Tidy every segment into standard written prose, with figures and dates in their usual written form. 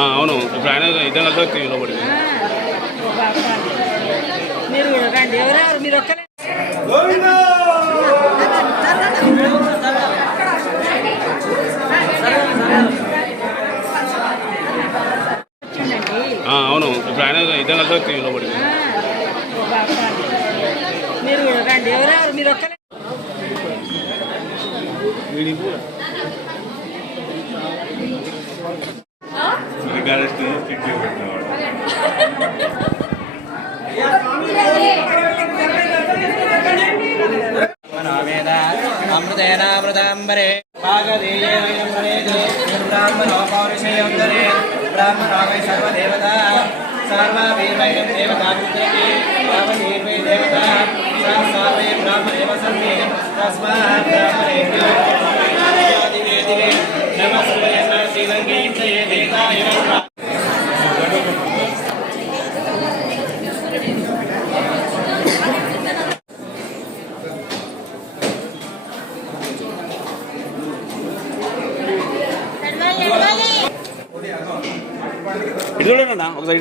అవును ఇప్పుడు ఆయన ఇద్దరు కలిసి లోపలి మీరు రండి ఎవరెవరు మీరు ఒక్కరే అవును ఇప్పుడు ఆయన ఇద్దరు కలిసి లోపలి మీరు రండి ఎవరెవరు మీరు ఒక్కరే अमृतेनामृतांबरे ब्राह्मणो पौरुषेयोदरे ब्राह्मणो वै सर्वदेवता सर्वावीर्वैनं देवतामुद्रके रामवीर्वै देवता सा सर्वे ब्राह्मणेव सर्वे तस्मात् ब्राह्मणेभ्यो दिवे दिवे नमस्ते श्रीलङ्केय देवताय ఇటు చూడండి అన్న ఒకసారి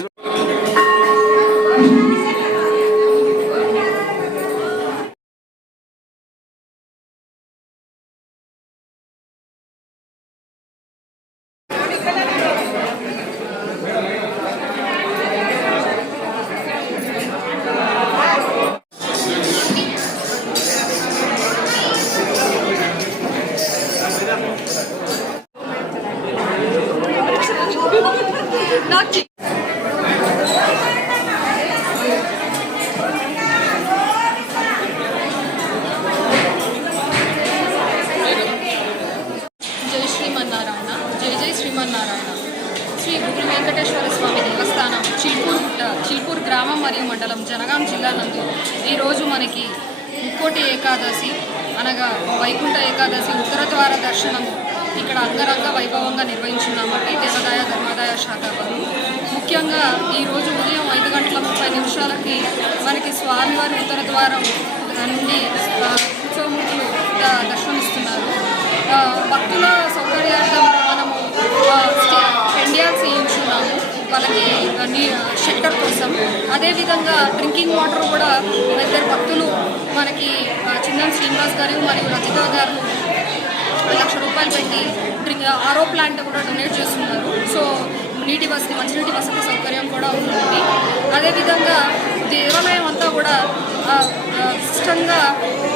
శ్రీ గురు వెంకటేశ్వర స్వామి దేవస్థానం చిల్పూర్ గ్రామం మరియు మండలం జనగాం జిల్లా నందు ఈరోజు మనకి ముక్కోటి ఏకాదశి అనగా వైకుంఠ ఏకాదశి ఉత్తర ద్వార దర్శనము ఇక్కడ అంగరంగ వైభవంగా నిర్వహించున్నామండి దేవాదాయ ధర్మాదాయ శాఖ వారు. ముఖ్యంగా ఈరోజు ఉదయం 5:30 మనకి స్వామివారి ఉత్తర ద్వారం నుండి ఉత్సవమూర్తులు దర్శనమిస్తున్నారు. భక్తుల సౌకర్యార్థం మనము పెండియాల్స్ చేయించున్నాము వాళ్ళకి షెల్టర్ కోసం. అదేవిధంగా డ్రింకింగ్ వాటర్ కూడా ఇద్దరు భక్తులు మనకి చిందన్ శ్రీనివాస్ గారు మరియు రజిత గారు 1 లక్ష రూపాయలు పెట్టి ఆరో ప్లాంట్ కూడా డొనేట్ చేస్తున్నారు. సో మంచినీటి వసతి సౌకర్యం కూడా ఉంటుంది. అదేవిధంగా దేవాలయం అంతా కూడా ఇష్టంగా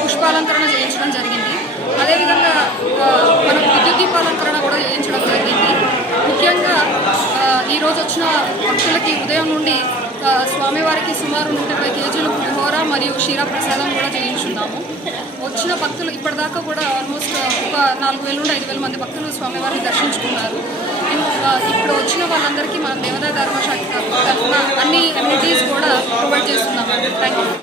పుష్పాలంకరణ చేయించడం జరిగింది. అదేవిధంగా మనం విద్యుత్ దీపాలంకరణ కూడా చేయించడం జరిగింది. ముఖ్యంగా ఈరోజు వచ్చిన భక్తులకి ఉదయం నుండి స్వామివారికి సుమారు 120 కేజీలు పులిహోర మరియు క్షీర ప్రసాదం కూడా చేయించున్నాము. వచ్చిన భక్తులు ఇప్పటిదాకా కూడా ఆల్మోస్ట్ ఒక 4,000 నుండి 5,000 మంది భక్తులు స్వామివారిని దర్శించుకున్నారు. ఇప్పుడు వచ్చిన వాళ్ళందరికీ మనం దేవాదాయ ధర్మశాఖ తరఫున అన్ని అమ్యూనిటీస్ కూడా ప్రొవైడ్ చేస్తున్నాము. Thank you.